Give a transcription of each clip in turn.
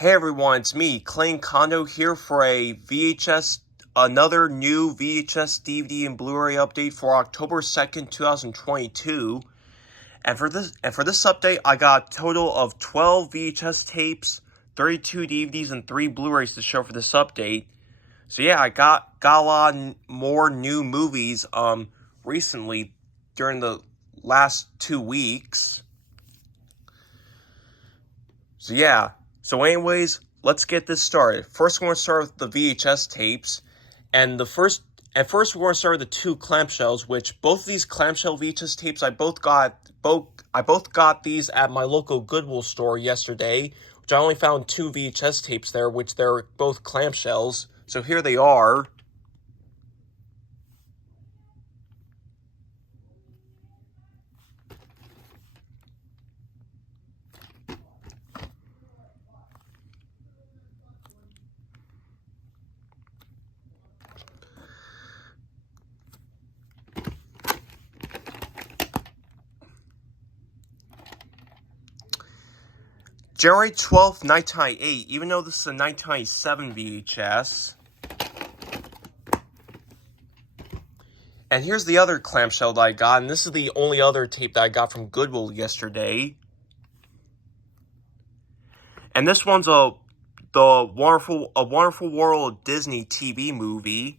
Hey everyone, it's me, Clayton Kondo here for another new VHS, DVD, and Blu-ray update for October 2nd, 2022. And for this update, I got a total of 12 VHS tapes, 32 DVDs, and 3 Blu-rays to show for this update. So yeah, I got a lot more new movies recently during the last 2 weeks. So yeah. So anyways, let's get this started. First, we're going to start with the VHS tapes. And first we're going to start with the 2 clamshells, which both of these clamshell VHS tapes, I both got these at my local Goodwill store yesterday, which I only found 2 VHS tapes there, which they're both clamshells. So here they are. January 12th, 1998, even though this is a 1997 VHS. And here's the other clamshell that I got, and this is the only other tape that I got from Goodwill yesterday. And this one's a Wonderful World of Disney TV movie.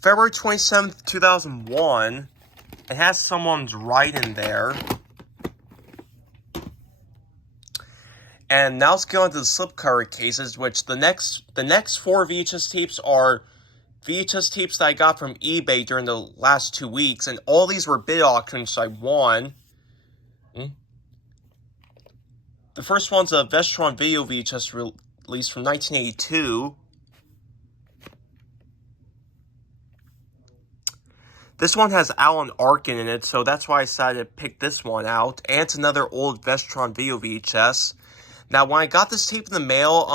February 27th, 2001. It has someone's writing there. And now let's go into the slipcover cases, which the next 4 VHS tapes are VHS tapes that I got from eBay during the last 2 weeks, and all these were bid auctions, so I won. The first one's a Vestron video VHS release from 1982. This one has Alan Arkin in it, so that's why I decided to pick this one out. And it's another old Vestron video VHS. Now, when I got this tape in the mail,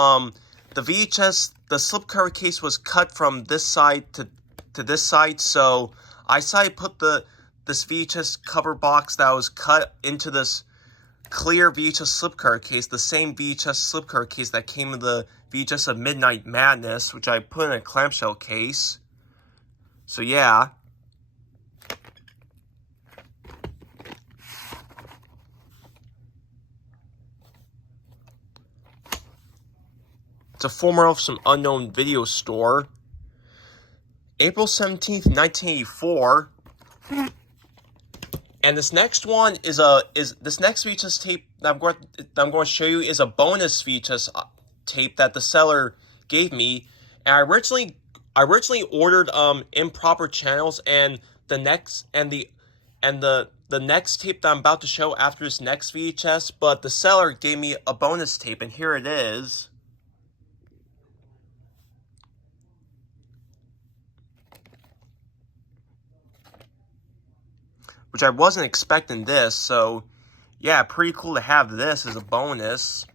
the slipcover case was cut from this side to this side, so I decided to put this VHS cover box that was cut into this clear VHS slipcover case, the same VHS slipcover case that came in the VHS of Midnight Madness, which I put in a clamshell case. So yeah. It's a former of some unknown video store. April 17th, 1984. And this next one is this next VHS tape that I'm going to show you is a bonus VHS tape that the seller gave me. And I originally ordered improper channels, and the next tape that I'm about to show after this next VHS, but the seller gave me a bonus tape, and here it is. Which I wasn't expecting this, so yeah, pretty cool to have this as a bonus.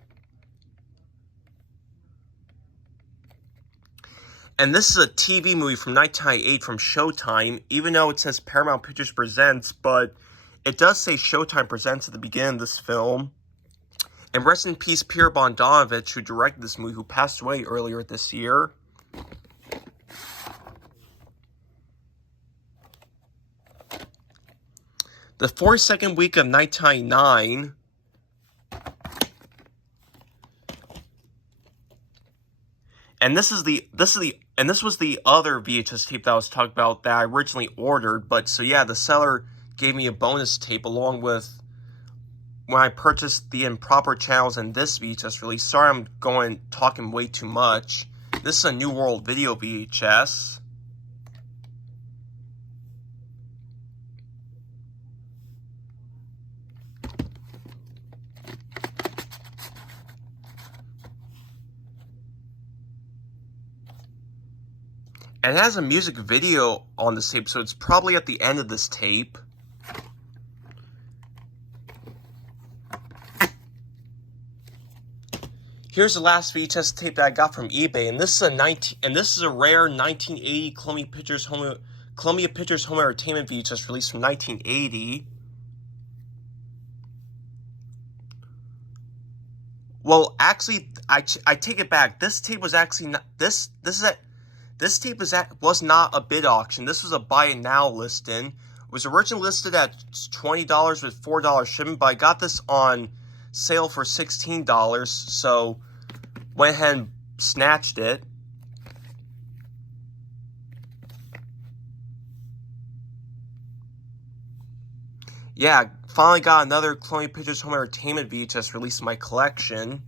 And this is a TV movie from 1998 from Showtime, even though it says Paramount Pictures Presents, but it does say Showtime Presents at the beginning of this film. And rest in peace, Peter Bogdanovich, who directed this movie, who passed away earlier this year. The 42nd week of 1999. And this was the other VHS tape that I was talking about that I originally ordered. But so yeah, the seller gave me a bonus tape along with when I purchased the improper channels in this VHS release. Sorry, I'm talking way too much. This is a New World video VHS. And it has a music video on this tape, so it's probably at the end of this tape. Here's the last VHS tape that I got from eBay, and this is a rare 1980 Columbia Pictures Home Entertainment VHS release from 1980. Well, actually, I take it back. This tape was actually not this tape was not a bid auction. This was a buy it now listing. It was originally listed at $20 with $4 shipping, but I got this on sale for $16, so went ahead and snatched it. Yeah, finally got another Columbia Pictures Home Entertainment VHS released in my collection.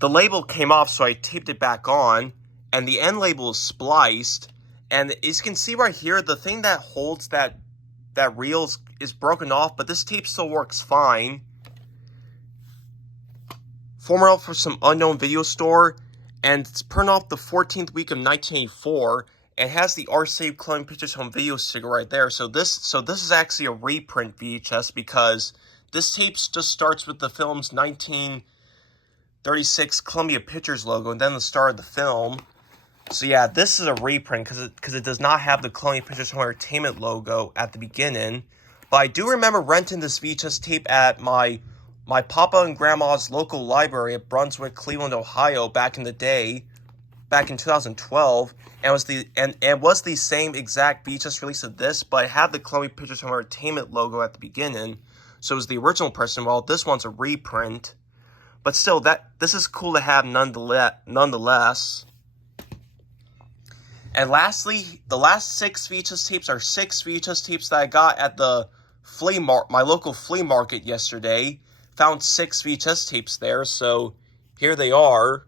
The label came off, so I taped it back on, and the end label is spliced. And as you can see right here, the thing that holds that reel is broken off, but this tape still works fine. Formula for some unknown video store, and it's printed off the 14th week of 1984, and has the R-Save Columbia Pictures Home Video sticker right there. So this is actually a reprint VHS, because this tape just starts with the film's 1936 Columbia Pictures logo, and then the start of the film. So yeah, this is a reprint because it does not have the Columbia Pictures Home Entertainment logo at the beginning. But I do remember renting this VHS tape at my papa and grandma's local library at Brunswick, Cleveland, Ohio back in the day, back in 2012, and it was the same exact VHS release of this, but it had the Columbia Pictures Home Entertainment logo at the beginning, so it was the original person, while this one's a reprint. But still, this is cool to have nonetheless. And lastly, the last 6 VHS tapes are 6 VHS tapes that I got at the my local flea market yesterday. Found 6 VHS tapes there, so here they are.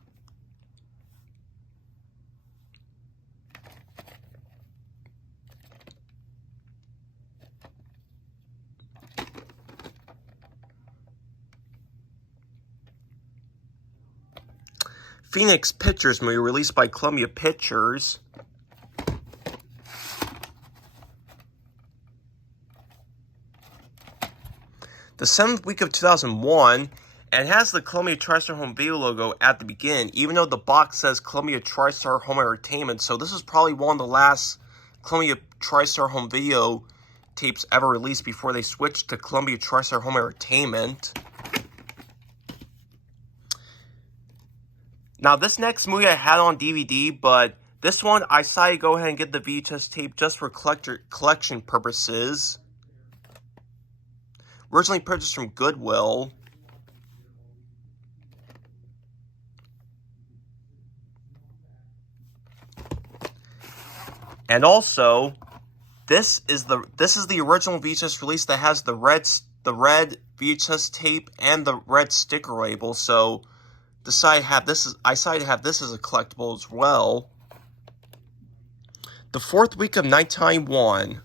Phoenix Pictures movie released by Columbia Pictures. The 7th week of 2001, and it has the Columbia TriStar Home Video logo at the beginning, even though the box says Columbia TriStar Home Entertainment. So this is probably one of the last Columbia TriStar Home Video tapes ever released before they switched to Columbia TriStar Home Entertainment. Now, this next movie I had on DVD, but this one I decided to go ahead and get the VHS tape just for collection purposes. Originally purchased from Goodwill. And also, this is the original VHS release that has the red VHS tape and the red sticker label. So I decided to have this as a collectible as well. The 4th week of 1991.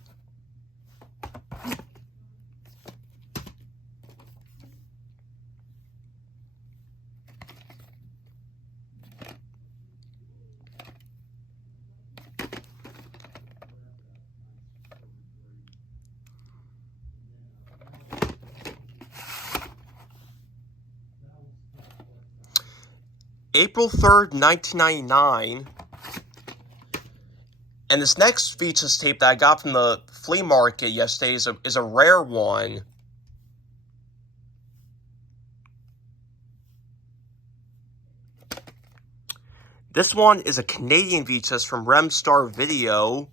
April 3rd, 1999. And this next VHS tape that I got from the flea market yesterday is a rare one. This one is a Canadian VHS from Remstar Video.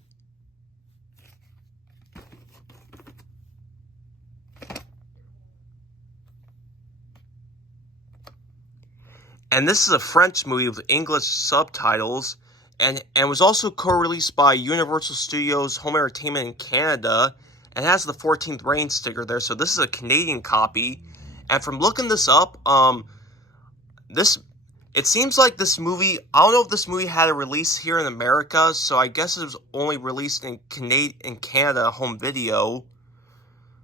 And this is a French movie with English subtitles, and was also co-released by Universal Studios Home Entertainment in Canada, and has the 14th Reign sticker there, so this is a Canadian copy. And from looking this up, it seems like this movie, I don't know if this movie had a release here in America, so I guess it was only released in Canada home video.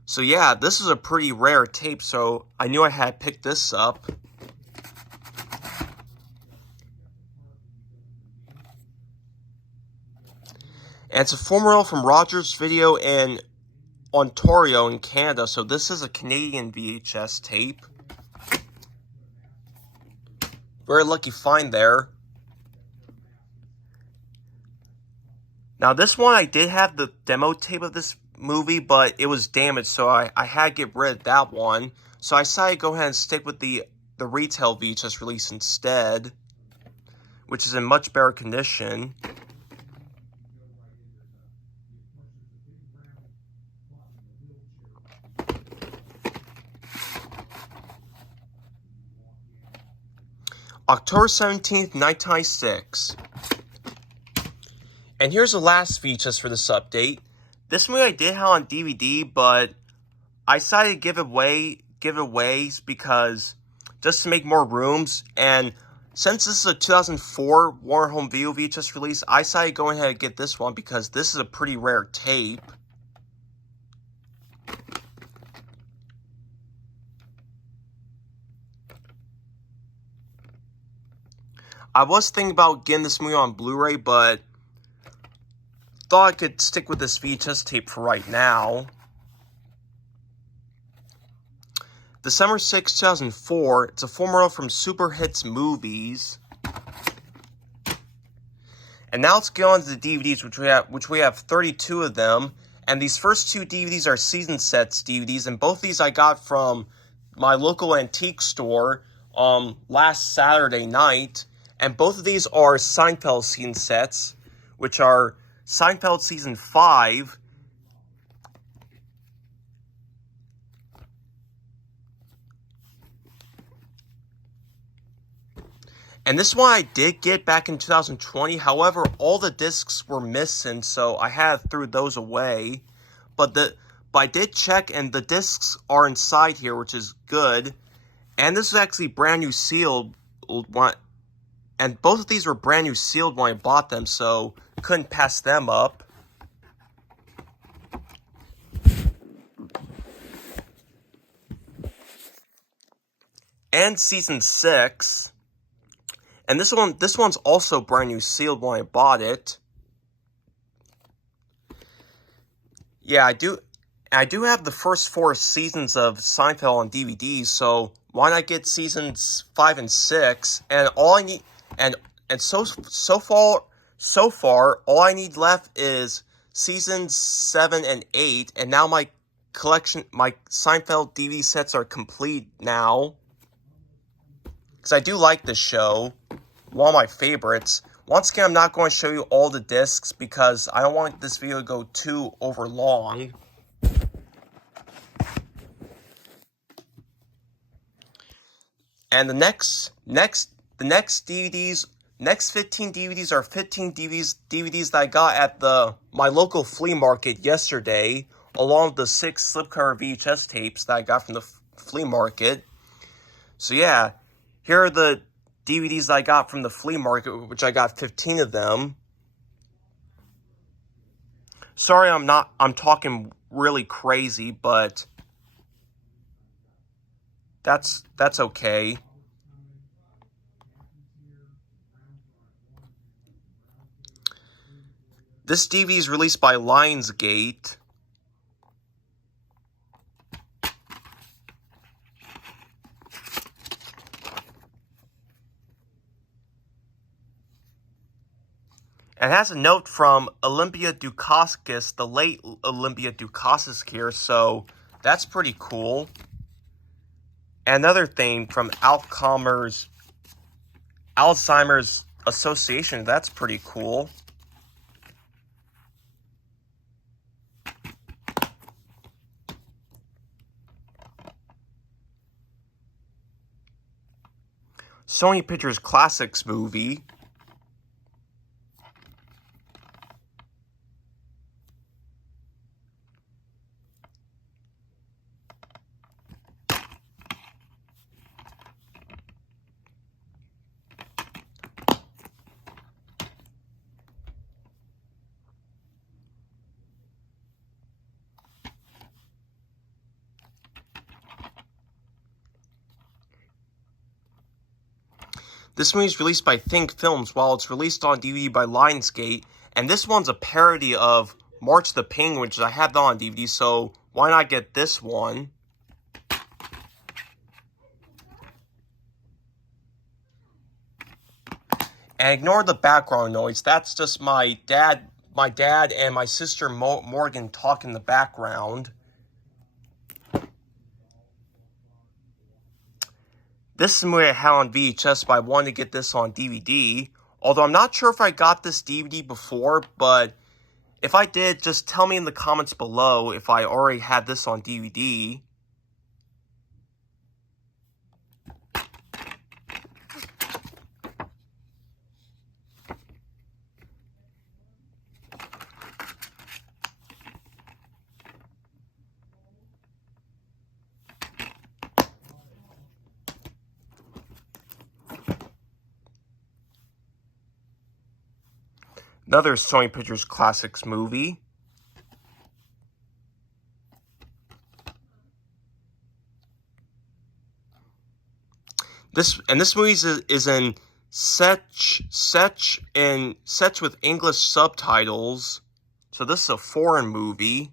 So yeah, this is a pretty rare tape, so I knew I had picked this up. And it's a former reel from Rogers Video in Ontario in Canada. So this is a Canadian VHS tape. Very lucky find there. Now this one, I did have the demo tape of this movie, but it was damaged, so I had to get rid of that one. So I decided to go ahead and stick with the retail VHS release instead, which is in much better condition. October 17th, 1996. And here's the last VHS for this update. This movie I did have on DVD, but I decided to give it away because just to make more rooms. And since this is a 2004 Warner Home Video VHS release, I decided to go ahead and get this one because this is a pretty rare tape. I was thinking about getting this movie on Blu-ray, but thought I could stick with this VHS tape for right now. December 6, 2004. It's a former reel from Super Hits Movies. And now let's get on to the DVDs, which we have 32 of them. And these first two DVDs are season sets DVDs, and both these I got from my local antique store last Saturday night. And both of these are Seinfeld season sets, which are Seinfeld Season 5. And this one I did get back in 2020. However, all the discs were missing, so I had to throw those away. But I did check, and the discs are inside here, which is good. And this is actually brand new sealed. And both of these were brand new sealed when I bought them, so couldn't pass them up. And Season 6. And this one's also brand new sealed when I bought it. Yeah, I do have the first 4 seasons of Seinfeld on DVD, so why not get seasons 5 and 6? And all I need, and so far, all I need left is seasons 7 and 8, and now my Seinfeld DVD sets are complete now. Because I do like this show. One of my favorites. Once again, I'm not going to show you all the discs because I don't want this video to go too over long. And the next DVDs, next 15 DVDs are 15 DVDs that I got at my local flea market yesterday, along with the 6 slipcover VHS tapes that I got from the flea market. So yeah, here are the DVDs I got from the flea market, which I got 15 of them. Sorry, I'm talking really crazy, but that's okay. This DVD is released by Lionsgate. It has a note from Olympia Dukakis, the late Olympia Dukakis here, so that's pretty cool. And another thing from Alzheimer's Association, that's pretty cool. Sony Pictures Classics movie. This movie is released by Think Films, while it's released on DVD by Lionsgate, And this one's a parody of March the Penguin, which I have that on DVD, so why not get this one? And ignore the background noise. That's just my dad and my sister Morgan talk in the background. This is a movie I had on VHS, but I wanted to get this on DVD. Although I'm not sure if I got this DVD before, but if I did, just tell me in the comments below if I already had this on DVD. Another Sony Pictures Classics movie. This movie is in Czech with English subtitles. So this is a foreign movie.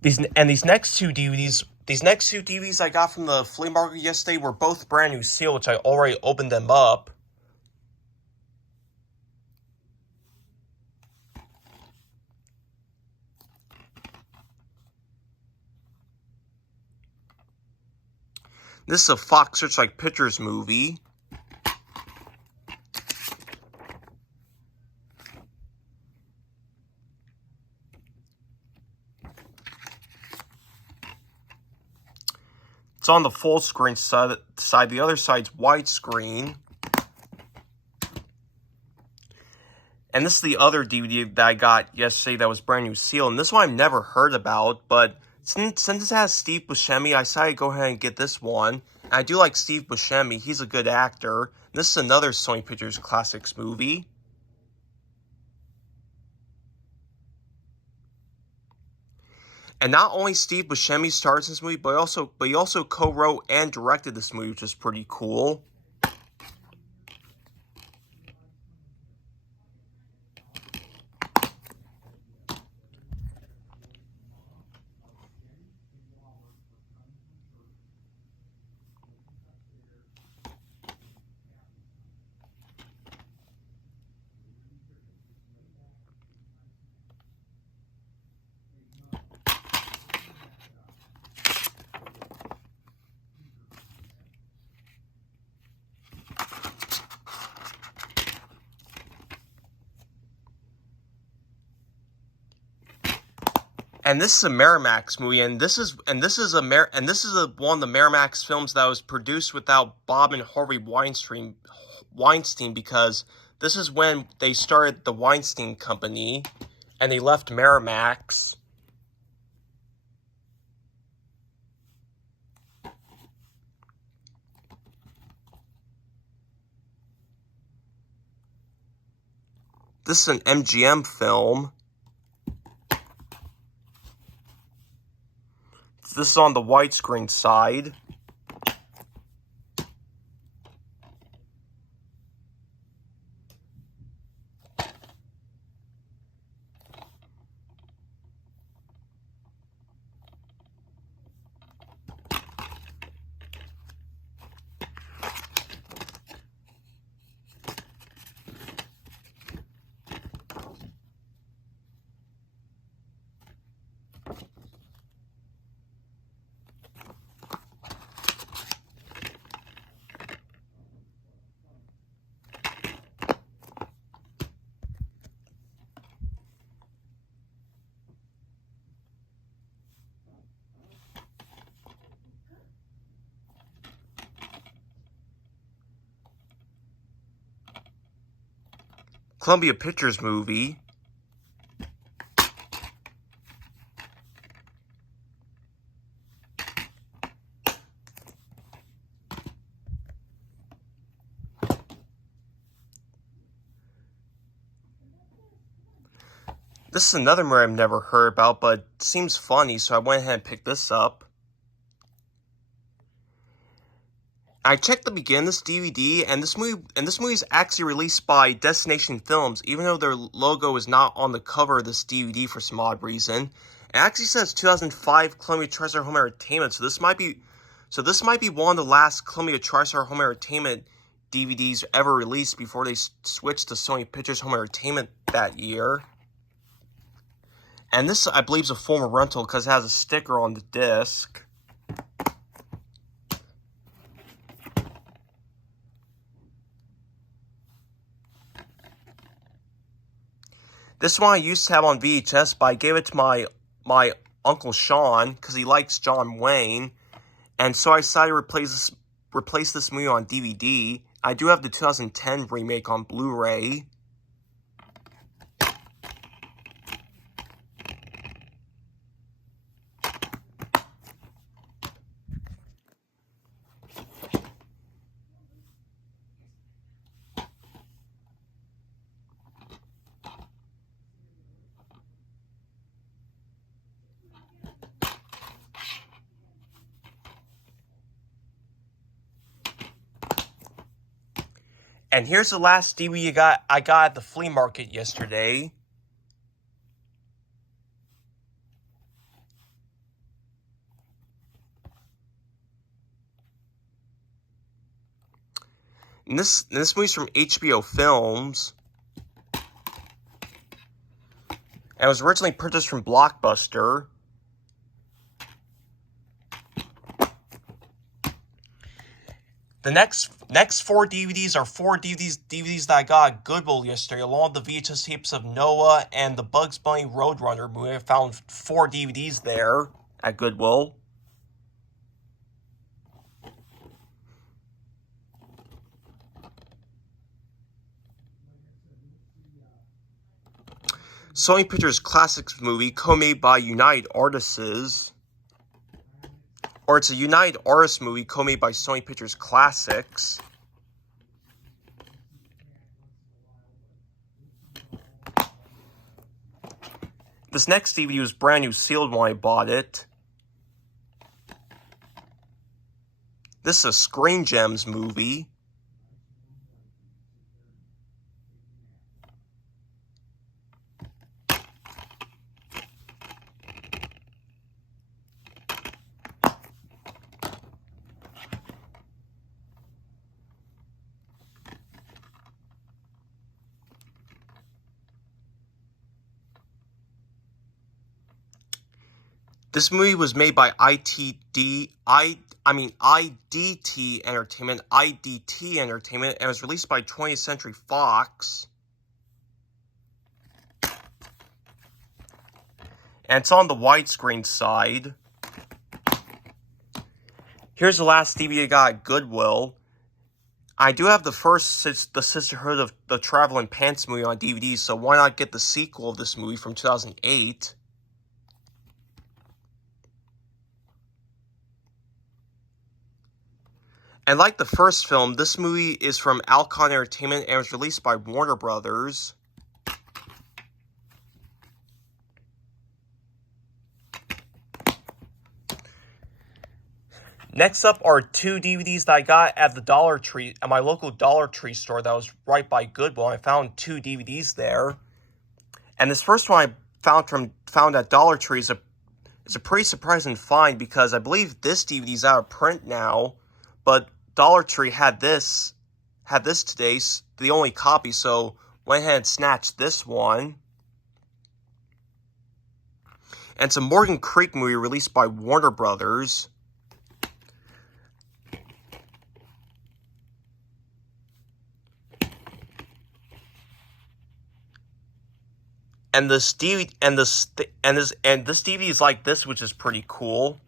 These next two DVDs I got from the flea market yesterday were both brand new seal, which I already opened them up. This is a Fox Searchlight Pictures movie. It's on the full screen side. The other side's widescreen. And this is the other DVD that I got yesterday that was brand new seal. And this one I've never heard about, but since it has Steve Buscemi, I decided to go ahead and get this one. And I do like Steve Buscemi. He's a good actor. This is another Sony Pictures Classics movie. And not only Steve Buscemi stars in this movie, but he also co-wrote and directed this movie, which is pretty cool. And this is a Miramax movie, and this is one of the Miramax films that was produced without Bob and Harvey Weinstein, because this is when they started the Weinstein Company, and they left Miramax. This is an MGM film. This is on the widescreen side. Columbia Pictures movie. This is another movie I've never heard about, but it seems funny, so I went ahead and picked this up. I checked the beginning of this DVD, and this movie is actually released by Destination Films, even though their logo is not on the cover of this DVD for some odd reason. It actually says 2005 Columbia TriStar Home Entertainment, so this might be one of the last Columbia TriStar Home Entertainment DVDs ever released before they switched to Sony Pictures Home Entertainment that year. And this, I believe, is a form of rental because it has a sticker on the disc. This one I used to have on VHS, but I gave it to my Uncle Sean because he likes John Wayne. And so I decided to replace this movie on DVD. I do have the 2010 remake on Blu-ray. And here's the last DVD I got at the flea market yesterday. And this movie's from HBO Films. And it was originally purchased from Blockbuster. The next 4 DVDs are 4 DVDs that I got at Goodwill yesterday, along with the VHS tapes of Noah and the Bugs Bunny Roadrunner movie. I found 4 DVDs there at Goodwill. Sony Pictures Classics movie, co-made by United Artists. Or it's a United Artists movie co-made by Sony Pictures Classics. This next DVD was brand new sealed when I bought it. This is a Screen Gems movie. This movie was made by IDT Entertainment, and was released by 20th Century Fox. And it's on the widescreen side. Here's the last DVD I got at Goodwill. I do have the Sisterhood of the Traveling Pants movie on DVD, so why not get the sequel of this movie from 2008? And like the first film, this movie is from Alcon Entertainment and was released by Warner Brothers. Next up are 2 DVDs that I got at the Dollar Tree, at my local Dollar Tree store that was right by Goodwill. I found 2 DVDs there. And this first one I found at Dollar Tree is a pretty surprising find because I believe this DVD is out of print now, but Dollar Tree had this today, the only copy, so went ahead and snatched this one. And it's a Morgan Creek movie released by Warner Brothers. And this DVD is like this, which is pretty cool.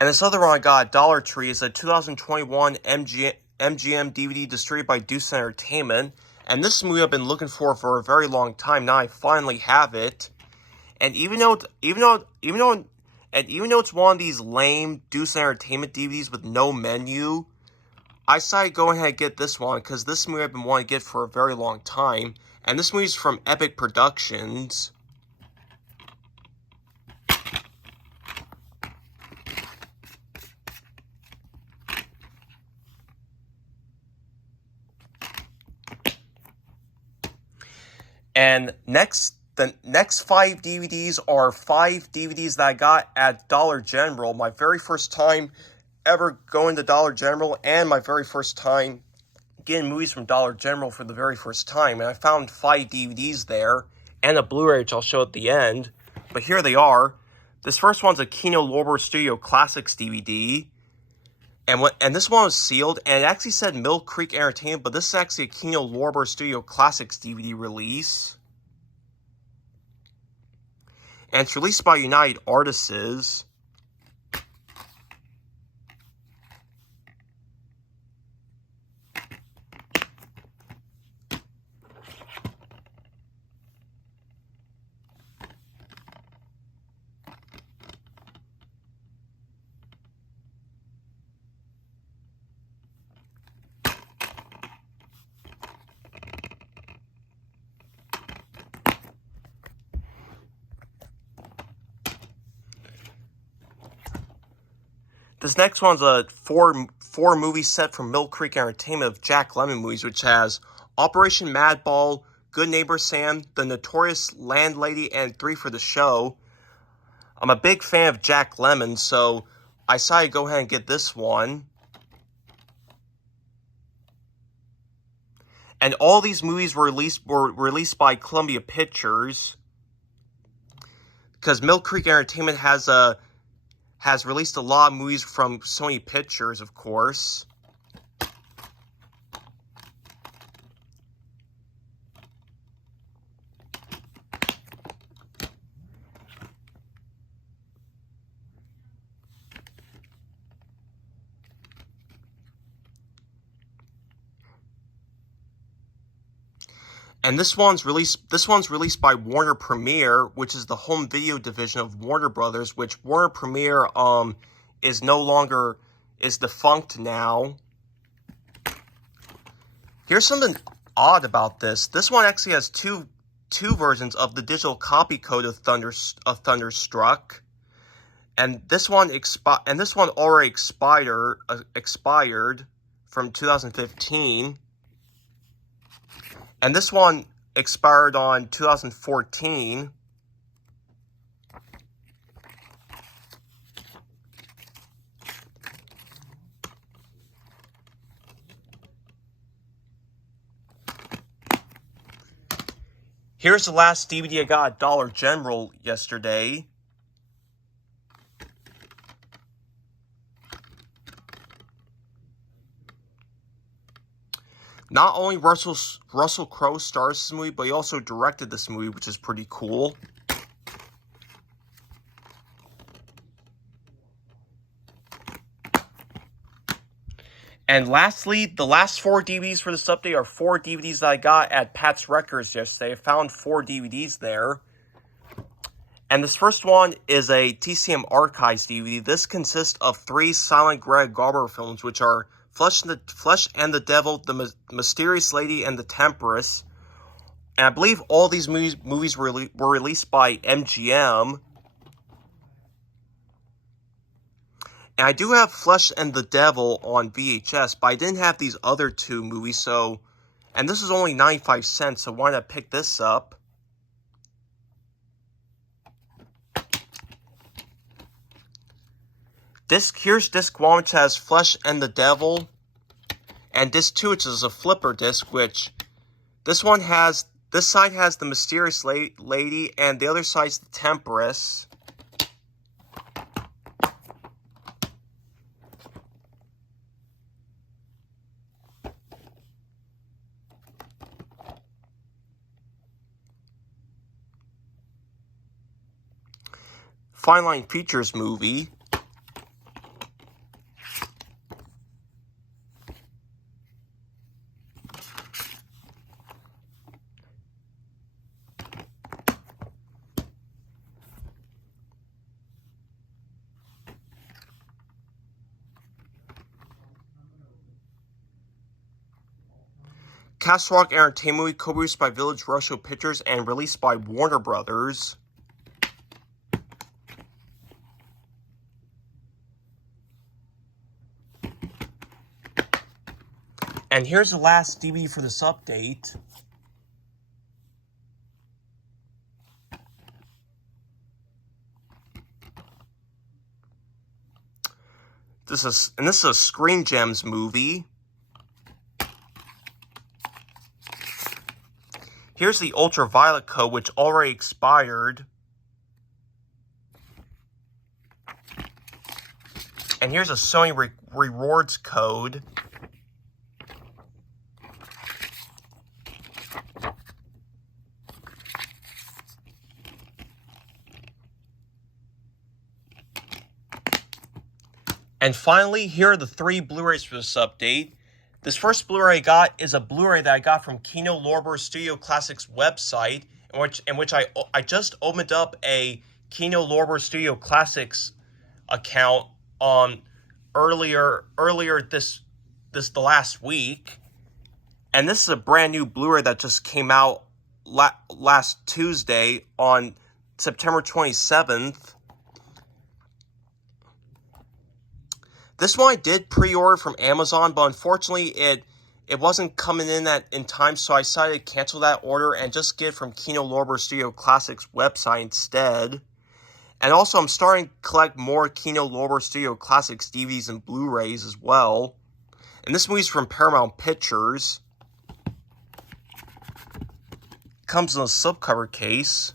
And this other one I got at Dollar Tree is a 2021 MGM DVD distributed by Deuce Entertainment. And this movie I've been looking for a very long time. Now I finally have it. And even though it's one of these lame Deuce Entertainment DVDs with no menu, I decided to go ahead and get this one because this movie I've been wanting to get for a very long time. And this movie is from Epic Productions. And the next 5 DVDs are 5 DVDs that I got at Dollar General. My very first time ever going to Dollar General, and my very first time getting movies from Dollar General for the very first time. And I found 5 DVDs there, and a Blu-ray, which I'll show at the end. But here they are. This first one's a Kino Lorber Studio Classics DVD. And this one was sealed, and it actually said Mill Creek Entertainment, but this is actually a Kino Lorber Studio Classics DVD release. And it's released by United Artists. This next one's a four movie set from Mill Creek Entertainment of Jack Lemmon movies, which has Operation Madball, Good Neighbor Sam, The Notorious Landlady, and 3 for the Show. I'm a big fan of Jack Lemmon, so I decided to go ahead and get this one. And all these movies were released by Columbia Pictures, because Mill Creek Entertainment has released a lot of movies from Sony Pictures, of course. And this one's released by Warner Premiere, which is the home video division of Warner Brothers, which Warner Premiere is defunct now. Here's something odd about this. This one actually has two versions of the digital copy code of Thunderstruck. And this one already expired from 2015. And this one expired on 2014. Here's the last DVD I got at Dollar General yesterday. Not only Russell Crowe stars this movie, but he also directed this movie, which is pretty cool. And lastly, the last 4 DVDs for this update are 4 DVDs that I got at Pat's Records yesterday. I found 4 DVDs there. And this first one is a TCM Archives DVD. This consists of 3 silent Greta Garbo films, which are Flesh and the Devil, The Mysterious Lady, and The Temperance. And I believe all these movies were released by MGM. And I do have Flesh and the Devil on VHS, but I didn't have these other 2 movies, so... And this is only 95 cents, so why not pick this up? Here's disc 1, which has Flesh and the Devil, and disc 2, which is a flipper disc, which this side has the Mysterious Lady, and the other side's the Temperance. Fine Line Features movie. Castle Rock Entertainment movie co-produced by Village Roadshow Pictures and released by Warner Brothers. And here's the last DVD for this update. This is a Screen Gems movie. Here's the Ultraviolet code, which already expired. And here's a Sony Rewards code. And finally, here are the 3 Blu-rays for this update. This first Blu-ray I got is a Blu-ray that I got from Kino Lorber Studio Classics website, in which I just opened up a Kino Lorber Studio Classics account on earlier the last week. And this is a brand new Blu-ray that just came out last Tuesday on September 27th. This one I did pre-order from Amazon, but unfortunately it wasn't coming in time, so I decided to cancel that order and just get it from Kino Lorber Studio Classics website instead. And also, I'm starting to collect more Kino Lorber Studio Classics DVDs and Blu-rays as well. And this movie's from Paramount Pictures. Comes in a slipcover case.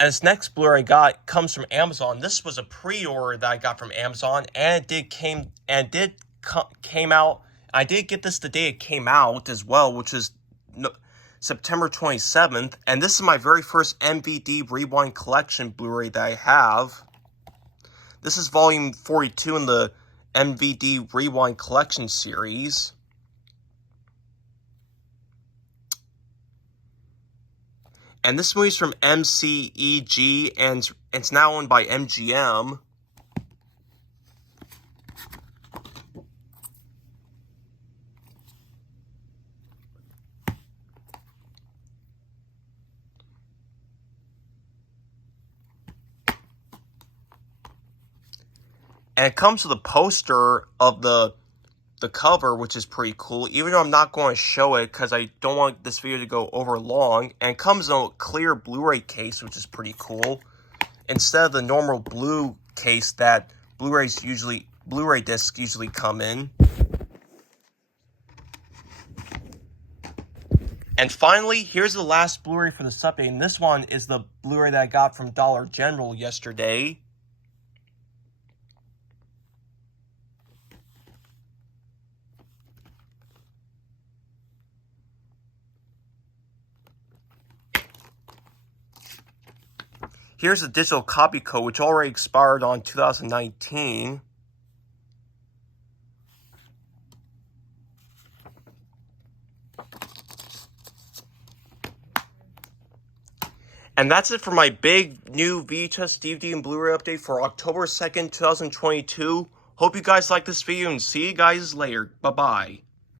And this next Blu-ray I got comes from Amazon. This was a pre-order that I got from Amazon, and it came out. I did get this the day it came out as well, which is September 27th. And this is my very first MVD Rewind Collection Blu-ray that I have. This is volume 42 in the MVD Rewind Collection series. And this movie's from MCEG, and it's now owned by MGM. And it comes with a poster of the cover, which is pretty cool, even though I'm not going to show it because I don't want this video to go over long. And it comes in a clear Blu-ray case, which is pretty cool, instead of the normal blue case that Blu-ray discs usually come in. And finally, here's the last Blu-ray for the update, and this one is the Blu-ray that I got from Dollar General yesterday. Here's a digital copy code, which already expired on 2019. And that's it for my big new VHS, DVD, and Blu-ray update for October 2nd, 2022. Hope you guys like this video, and see you guys later. Bye-bye.